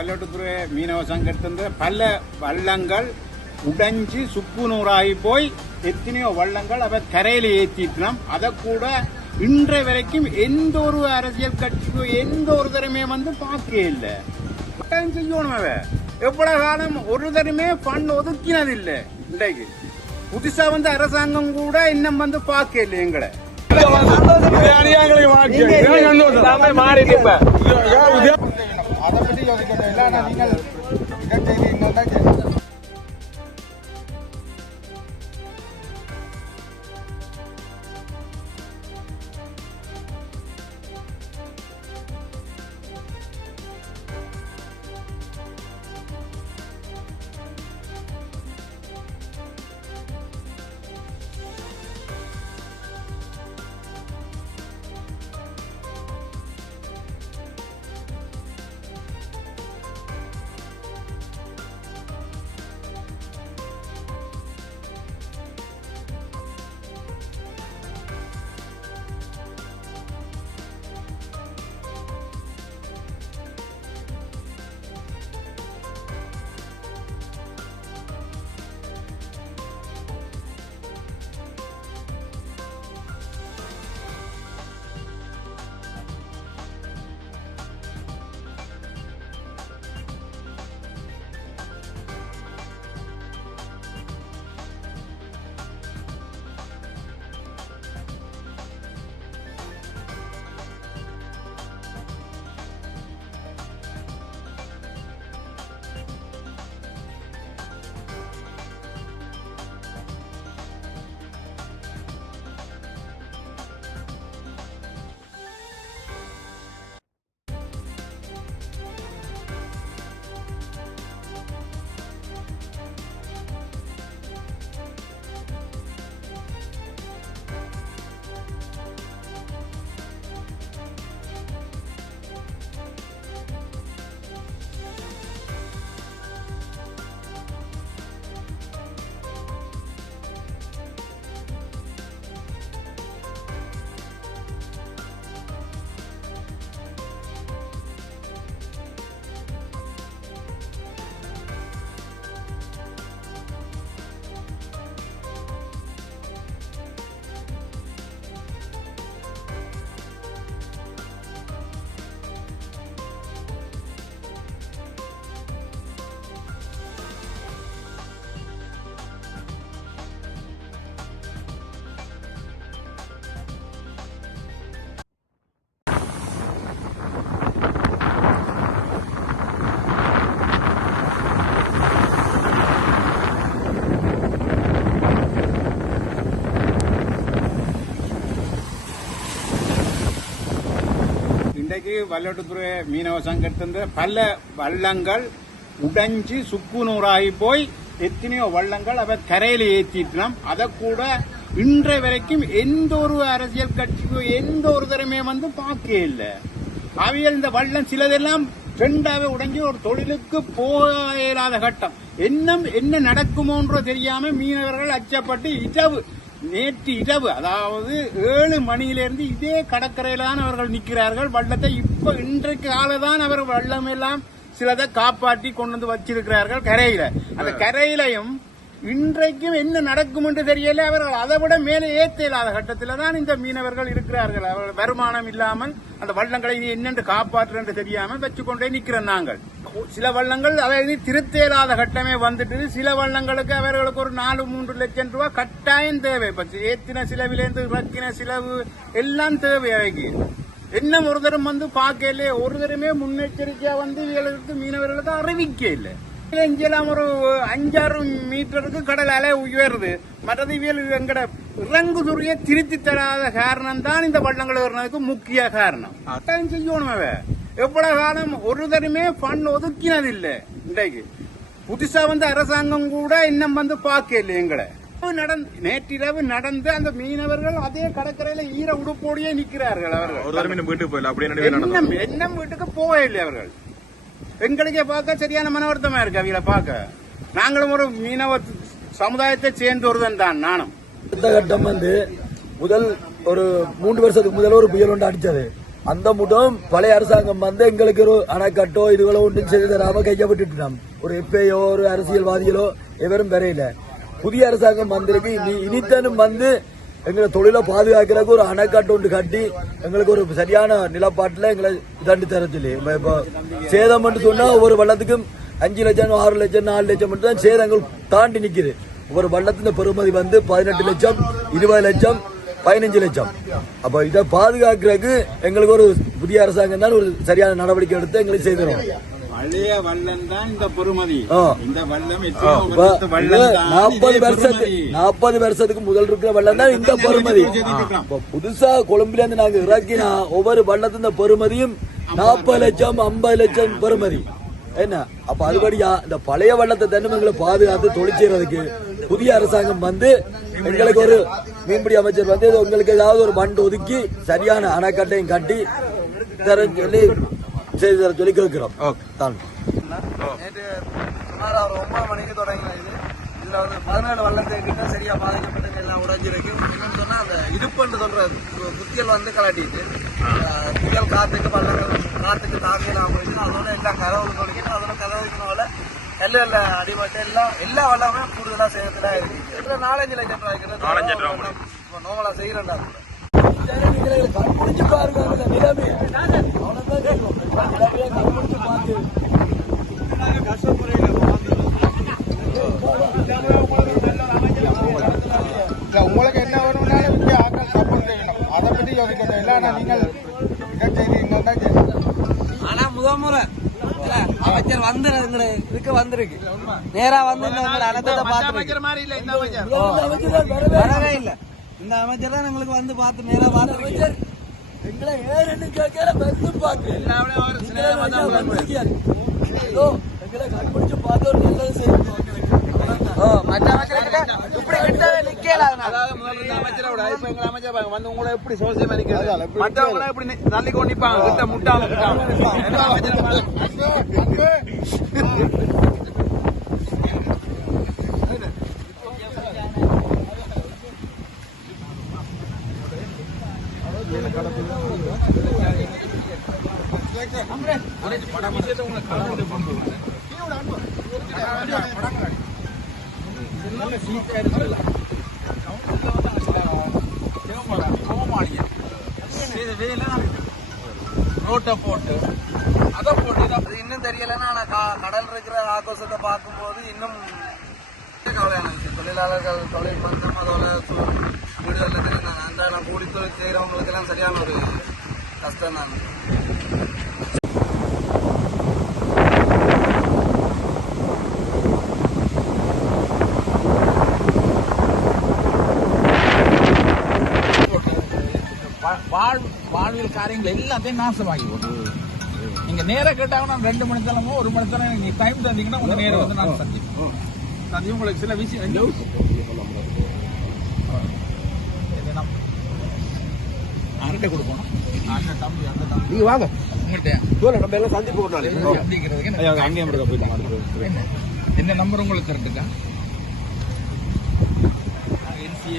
இன்றைக்கு வல்லட்டுத்துறை மீனவ சங்கத்திலிருந்து பல வள்ளங்கள் உடைஞ்சு சுக்கு நூறாகி போய் எத்தனையோ வள்ளங்கள் அவ கரையில ஏற்றிட்டோம் அதை கூட இன்றைய வரைக்கும் எந்த ஒரு அரசியல் கட்சிக்கோ எந்த ஒரு தரமே வந்து பார்க்கவே இல்லை. கட்டாயம் செய்யணும் அவ. எவ்வளவு காலம் ஒரு தரமே ஃபண்ட் ஒதுக்கினது இல்லை இன்றைக்கு. புதுசா வந்து அரசாங்கம் கூட இன்னும் வந்து பார்க்க இல்லை எங்களை. அதை பற்றி யோசிக்கணும் இல்லை நீங்கள் இதை செய்வீங்கன்னா இன்றைக்கு வல்லட்டுத்துறை மீனவ சங்கத்திலிருந்து பல வள்ளங்கள் உடைஞ்சு சுக்கு நூறாகி போய் எத்தனையோ வள்ளங்கள் அவ கரையில ஏற்றிட்டோம் அதை கூட இன்றைய வரைக்கும் எந்த ஒரு அரசியல் கட்சிக்கும் எந்த ஒரு தரமே வந்து பார்க்க இல்லை. அவையில் இந்த வள்ளம் சிலதெல்லாம் ரெண்டாவே உடைஞ்சு ஒரு தொழிலுக்கு போக இயலாத கட்டம். இன்னும் என்ன நடக்குமோன்ற தெரியாம மீனவர்கள் அச்சப்பட்டு இரவு நேற்று இரவு அதாவது ஏழு மணியிலிருந்து இதே கடற்கரையில தான் அவர்கள் நிற்கிறார்கள். வள்ளத்தை இப்ப இன்றைக்கு காலதான் அவர்கள் வள்ளம் எல்லாம் சிலதை காப்பாற்றி கொண்டு வந்து வச்சிருக்கிறார்கள் கரையில. அந்த கரையிலையும் இன்றைக்கும் என்ன நடக்கும் என்று தெரியல. அவர்கள் அதை விட மேலே ஏற்ற இல்லாத கட்டத்தில் தான் இந்த மீனவர்கள் இருக்கிறார்கள். அவர்கள் வருமானம் இல்லாமல் அந்த வள்ளங்களை இனி என்னென்று காப்பாற்று தெரியாமல் வச்சுக்கொண்டே நிற்கிறோம் நாங்கள். சில வள்ளங்கள் அதாவது திருத்த இயலாத கட்டமே வந்துட்டு சில வள்ளங்களுக்கு அவர்களுக்கு ஒரு நாலு மூன்று லட்சம் ரூபாய் கட்டாயம் தேவை. பச்சு ஏத்தின சிலவிலேருந்து இறக்கின சிலவு எல்லாம் தேவை அவைக்கு என்ன ஒரு தரம் வந்து பார்க்கல. ஒரு தரமே முன்னெச்சரிக்கையா வந்து இவர்களுக்கு மீனவர்களுக்கு அறிவிக்க இல்லை இங்கெல்லாம் ஒரு அஞ்சாறு மீட்டருக்கு கடல் அலை உயருது. மற்றது இவியல் எங்கட இறங்கு துறையை திருத்தி தராத காரணம் தான் இந்த வள்ளங்கள் வர்றதுக்கு முக்கிய காரணம். கட்டாயம் செய்யணும் அவ. எவ்வளவு காலம் ஒரு தரமே ஃபண்ட் ஒதுக்கினது இல்லை இன்றைக்கு புதுசா வந்து அரசாங்கம் கூட இன்னும் வந்து பார்க்கல எங்களை. நடந்து நேற்றிரவு நடந்து அந்த மீனவர்கள் அதே கடற்கரையில ஈர உடுப்போடையே நிக்கிறார்கள் அவர்கள். என்ன என்ன வீட்டுக்கு போகவில்லை அவர்கள். எங்களுக்கே பார்க்க சரியான மன வருத்தமா இருக்கு அவங்கள பார்க்க. நாங்களும் ஒரு மீனவ சமுதாயத்தை சேர்ந்தொருதன் தான் நானும். அடுத்த கட்டம் வந்து முதல் ஒரு மூன்று வருஷத்துக்கு முதல்ல ஒரு புயல் ஒன்று அடிச்சது அந்த முடம் பழைய அரசாங்கம் வந்து எங்களுக்கு ஒரு அணைக்கட்டோ இதுகளோ ஒன்றும் செய்து தராம கைய ஒரு எப்பயோ ஒரு அரசியல்வாதிகளோ எவரும் வரையில. புதிய அரசாங்கம் வந்திருக்கு. இனி இனித்தனும் வந்து எங்களை தொழிலை பாதுகாக்கிறதுக்கு ஒரு அணைக்கட்டு ஒன்று கட்டி எங்களுக்கு ஒரு சரியான நிலப்பாட்டில் எங்களை தண்டு தர சொல்லி இப்போ சேதம் சொன்னா ஒவ்வொரு வள்ளத்துக்கும் அஞ்சு லட்சம் ஆறு லட்சம் நாலு லட்சம் மட்டும் தான் சேதங்கள் தாண்டி நிற்கிது ஒவ்வொரு வள்ளத்தின் பெறுமதி வந்து பதினெட்டு லட்சம் இருபது லட்சம் பதினஞ்சு லட்சம். அப்போ இதை பாதுகாக்கிறதுக்கு எங்களுக்கு ஒரு புதிய அரசாங்கம் தான் ஒரு சரியான நடவடிக்கை எடுத்து எங்களுக்கு செய்திடும் பழைய வள்ளம் தான் இந்த பொறுமதி. ஆ. இந்த வள்ளம் இப்ப நாற்பது வருஷத்துக்கு நாற்பது வருஷத்துக்கு முதல் இருக்கிற வெள்ளம் தான் இந்த பெருமதி இப்ப புதுசா கொழும்புல இருந்து நாங்க இறக்கினா ஒவ்வொரு வள்ளத்தின் பெருமதியும் நாற்பது லட்சம். ஐம்பது லட்சம் பெருமதி என்ன? அப்ப அதுபடியா இந்த பழைய வள்ளத்தை தன்னும் எங்களை பாதுகாத்து தொழில் செய்யறதுக்கு புதிய அரசாங்கம் வந்து எங்களுக்கு ஒரு மீன்பிடி அமைச்சர் வந்து உங்களுக்கு ஏதாவது ஒரு மண்டு ஒதுக்கி சரியான அணைக்கட்டையும் கட்டி தர சொல்லி செய்து தர சொல்லி கேட்கிறோம். தான். நேற்று சுமார் ஒரு ஒன்பது மணிக்கு தொடங்கின இது. இதுல வந்து பதினேழு வள்ளத்துக்கிட்ட சரியா பாதிக்கப்பட்டு எல்லாம் உடைஞ்சிருக்கு. என்னன்னு சொன்னா அந்த இடுப்புன்னு சொல்றது கு- குத்தியல் வந்து கலட்டிட்டு புயல் காத்துக்கு வள்ளங்கள் காத்துக்கு தாக்கலாம் போயிட்டு அதோட எல்லாம் கதவுలు தொலைக்கிட்டு அதோட கதவுக்குனால கல்லுல அடிபட்டு எல்லாம் எல்லா வல்லமே கூடுதலா செய்யறதுல இருக்கு. இதுல நாலஞ்சு லட்சம் ரூபாய்க்கு நாலஞ்சு லட்சம் ரூபாய் நோமலா செய்யறா கூட பாருங்க நிலைமை. உங்களுக்கு என்ன வேணும்னாலும் இங்கே சப்போர்ட் செய்யணும். அதை பற்றி யோசிக்கணும். இல்லைன்னா நீங்கள் இதை செய்தீங்கன்னா சரி. ஆனா முத முறை. இல்ல, அமைச்சர் வந்து இதுக்கு வந்திருக்கு. நேரா வந்து எங்களை அனந்தத்தை பார்த்து வரவே இல்ல. இந்த அமைச்சர் தான் எங்களுக்கு வந்து பார்த்து நேரா பார்த்து அமைச்சர் எங்களை ஏறன்னு கேட்கல வந்து. ஏதோ எங்களை கண்பிடிச்சு பார்த்து ஒரு நல்லது செய்யணும். மற்ற அமைச்சர் இப்படி விட்டவே நிக்கல அதாவது முதல்ல இருந்த அமைச்சரை விட இப்ப எங்க அமைச்சர் பாருங்க, வந்து உங்களை எப்படி சோசியமா நிக்கிறது? மற்றவங்க இப்படி நி- தள்ளி கொண்டு நிப்பாங்க? கிட்ட முட்டாள முட்டாள என்ன அமைச்சர் பாருங்க. இது வேலை ரோட்டை போட்டு அதை போட்டு அது இன்னும் தெரியலன்னா ஆனால் கடல் இருக்கிற ஆக்ரோஷத்தை பார்க்கும்போது இன்னும் கவலையான விஷயம் தொழிலாளர்கள் தொழில் மந்தம் அதோட வீடுகளில் இருக்கிற அந்த கூடி தொழில் செய்கிறவங்களுக்கு எல்லாம் சரியான ஒரு கஷ்டம் தான் வாழ்வியல் காரியங்கள் எல்லாத்தையும் நாசமாகி போகுது நீங்க நேரா கேட்டாங்கன்னா ரெண்டு மணி தலைமோ ஒரு மணி தரம் நீங்க டைம் தந்தீங்கன்னா உங்க நேரம் வந்து நான் சந்திப்போம். சந்தி உங்களுக்கு சில விஷயம் யார்கிட்ட கொடுக்கணும் அண்ணன் தம்பி அந்த தம்பி. நீங்க வாங்க. உங்கள்கிட்ட நம்ம எல்லாம் சந்திப்பு நாளைக்கு அப்படிங்கிறதுக்கு என்ன- என்ன? என்ன நம்பர் உங்களுக்கு இருக்குக்கா NCA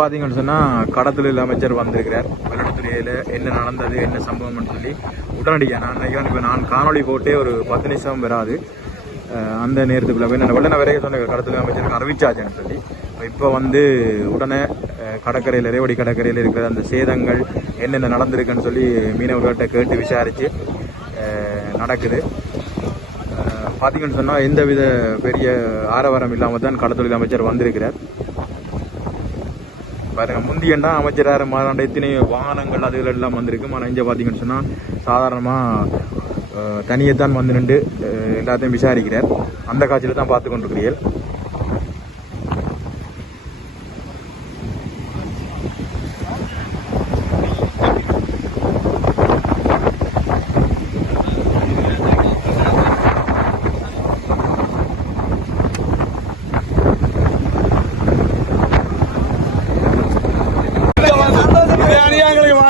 பார்த்தீங்கன்னு சொன்னால் கடத்தொழில் அமைச்சர் வந்திருக்கிறார். வெள்ளத்துறையில் என்ன நடந்தது என்ன சம்பவம்னு சொல்லி உடனடியாக நான் நினைக்கிறேன். இப்போ நான் காணொளி போட்டே ஒரு பத்து நிமிஷம் வராது. அந்த நேரத்துக்குள்ள போய் நான் வெள்ளன வரைக்கும் சொன்ன கடத்தொழில் அமைச்சருக்கு அறிவிச்சாச்சுன்னு சொல்லி. இப்போ வந்து உடனே கடற்கரையில் ரேவடி கடற்கரையில் இருக்கிற அந்த சேதங்கள் என்னென்ன நடந்திருக்குன்னு சொல்லி மீனவர்கள்ட்ட கேட்டு விசாரித்து நடக்குது. பார்த்தீங்கன்னு சொன்னால் எந்தவித பெரிய ஆரவாரம் இல்லாமல் தான் கடத்தொழில் அமைச்சர் வந்திருக்கிறார். பாருங்கள் முந்தியண்டா அமைச்சராக மாறாண்ட எத்தனை வாகனங்கள் அதுகள் எல்லாம் வந்திருக்கு. ஆனால் இங்கே பார்த்தீங்கன்னு சொன்னால் சாதாரணமாக தனியே தான் வந்து நின்று எல்லாத்தையும் விசாரிக்கிறார். அந்த காட்சியில் தான் பார்த்து கொண்டிருக்கிறீர்கள் எங்களுக்கு பிடிக்கலையா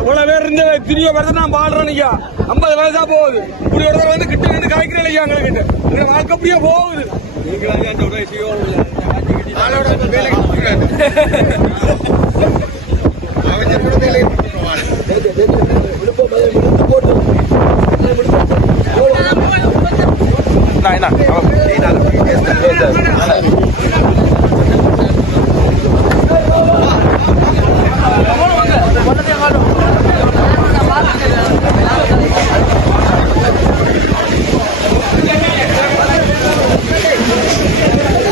இவ்வளவு பேர் இருந்த திரிய வருது நான் பாடுறேன்யா ஐம்பது வயசா போகுது. இப்படி ஒருத்தர் வந்து கிட்ட நின்று கலைக்கிறேன் ஐயா எங்களுக்கு கிட்ட எங்க வாழ்க்கை அப்படியே போகுது. விழுப்பம் விழுந்து போட்டு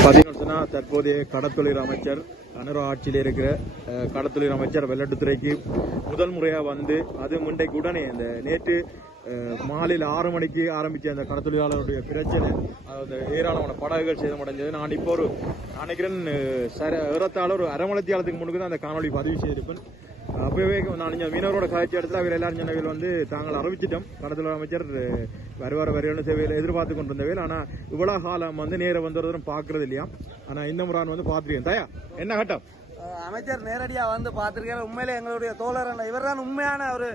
பார்த்தீங்கன்னு சொன்னால் தற்போதைய கடத்தொழில் அமைச்சர் அனுரா ஆட்சியில் இருக்கிற கடத்தொழில் அமைச்சர் வெள்ளட்டுத்துறைக்கு முதல் முறையாக வந்து அது முண்டைக்கு உடனே அந்த நேற்று மாலையில் ஆறு மணிக்கு ஆரம்பித்த அந்த கடத்தொழிலாளருடைய பிரச்சனை அந்த ஏராளமான படகுகள் சேதமடைஞ்சது. நான் இப்போ ஒரு நினைக்கிறேன் சர ஏறத்தாழ ஒரு அரை மணித்தியாலத்துக்கு முன்னுக்கு தான் அந்த காணொலி பதிவு செய்திருப்பேன். அப்பவே நான் மீனவரோட காய்ச்சி இடத்துல அவர் எல்லாரும் சொன்னவையில் வந்து தாங்கள் அறிவிச்சிட்டோம். கடத்தல் அமைச்சர் வருவார வரையான சேவையில் எதிர்பார்த்து கொண்டு இருந்தவையில் ஆனால் இவ்வளோ காலம் வந்து நேர வந்ததும் பார்க்கறது இல்லையா? ஆனால் இந்த முறான் வந்து பார்த்துருக்கேன். தயா என்ன கட்டம்? அமைச்சர் நேரடியாக வந்து பார்த்துருக்கேன் உண்மையிலே எங்களுடைய தோழர் இவர் தான் உண்மையான ஒரு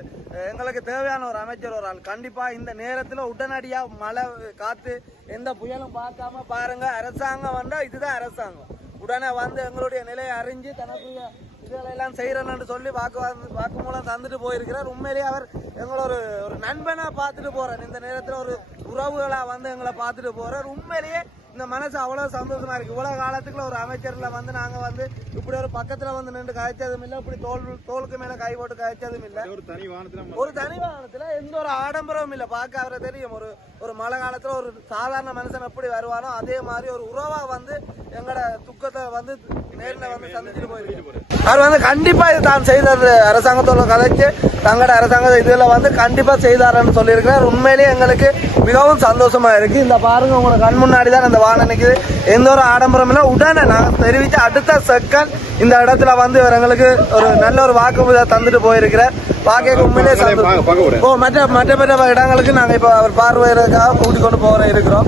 எங்களுக்கு தேவையான ஒரு அமைச்சர் ஒரு ஆள். கண்டிப்பாக இந்த நேரத்தில் உடனடியாக மழை காற்று எந்த புயலும் பார்க்காம பாருங்க. அரசாங்கம் வந்தால் இதுதான் அரசாங்கம். உடனே வந்து எங்களுடைய நிலையை அறிஞ்சு தனக்குரிய இதெல்லாம் செய்யறேன்னு சொல்லி வாக்கு மூலம் தந்துட்டு போயிருக்கிறார். உண்மையிலேயே அவர் எங்களை ஒரு ஒரு நண்பனா பார்த்துட்டு போகிறேன் இந்த நேரத்தில் ஒரு உறவுகளா வந்து எங்களை பார்த்துட்டு போறார். உண்மையிலேயே இந்த மனசு அவ்வளவு சந்தோஷமா இருக்கு. இவ்வளவு காலத்துக்குள்ள ஒரு அமைச்சர்ல வந்து நாங்க வந்து இப்படி ஒரு பக்கத்துல வந்து நின்று காய்ச்சதும் இல்ல இப்படி தோல் தோலுக்கு மேல கை போட்டு காய்ச்சதும் இல்ல. ஒரு தனி வாகனத்துல ஒரு தனி வாகனத்துல எந்த ஒரு ஆடம்பரமும் இல்ல. பார்க்க அவரை தெரியும். ஒரு ஒரு மழை காலத்துல ஒரு சாதாரண மனுஷன் எப்படி வருவானோ அதே மாதிரி ஒரு உறவா வந்து எங்கட துக்கத்தை வந்து நேர்ல வந்து சந்திச்சுட்டு போயிருக்கு அவர் வந்து கண்டிப்பா இது தான் செய்தார். அரசாங்கத்தோட கதைச்சு தங்களோட அரசாங்க இதுல வந்து கண்டிப்பா செய்தாருன்னு சொல்லியிருக்கிறார். உண்மையிலேயே எங்களுக்கு மிகவும் சந்தோஷமா இருக்கு. இந்த பாருங்க உங்களோட கண் முன்னாடி தான் இந்த வாகனம் நிக்குது. எந்த ஒரு ஆடம்பரம் இல்லை. உடனே நான் தெரிவிச்ச அடுத்த செகண்ட் இந்த இடத்துல வந்து இவர் எங்களுக்கு ஒரு நல்ல ஒரு வாக்குறுதி தந்துட்டு போயிருக்கிறார். பார்க்க உண்மையிலேயே சந்தோஷம். ஓ மற்ற மற்ற மற்ற இடங்களுக்கு நாங்க இப்ப அவர் பார்வையிடறதுக்காக கூட்டிக் கொண்டு போற இருக்கிறோம்.